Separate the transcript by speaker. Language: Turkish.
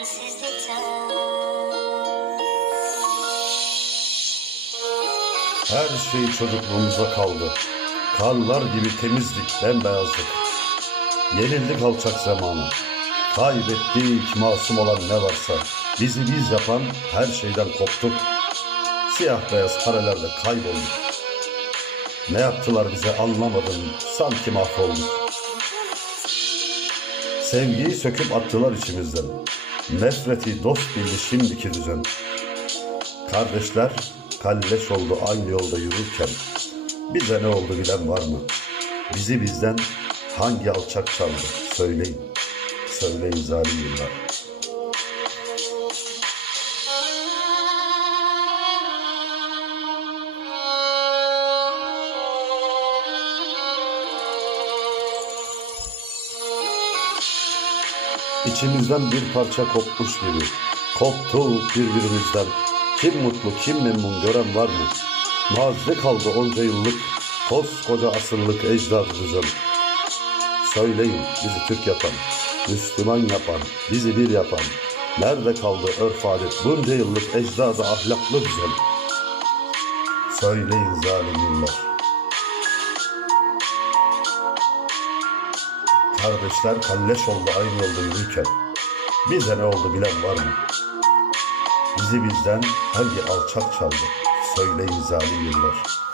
Speaker 1: Her şey çocukluğumuza kaldı. Karlar gibi temizdik, bembeyazdık. Yenildik alçak zamana. Kaybettik masum olan ne varsa. Bizi biz yapan her şeyden koptuk. Siyah beyaz karelerle kaybolduk. Ne yaptılar bize anlamadım. Sanki mahvolduk. Sevgiyi söküp attılar içimizden. Nefreti dost bildi şimdiki düzen. Kardeşler kalleş oldu aynı yolda yürürken. Bize ne oldu bilen var mı? Bizi bizden hangi alçak çaldı? Söyleyin. Söyleyin zalim yıllar. İçimizden bir parça kopmuş gibi. Koptuk birbirimizden. Kim mutlu, kim memnun gören var mı? Nazlı kaldı onca yıllık, koskoca asırlık ecdadımızın. Söyleyin bizi Türk yapan, Müslüman yapan, bizi bir yapan. Nerede kaldı örf adet bunca yıllık ecdadı ahlaklı düzen? Söyleyin zalim Kardeşler kalleş oldu aynı yolda yürürken. Bize ne oldu bilen var mı? Bizi bizden hangi alçak çaldı? Söyleyin zalim yıllar.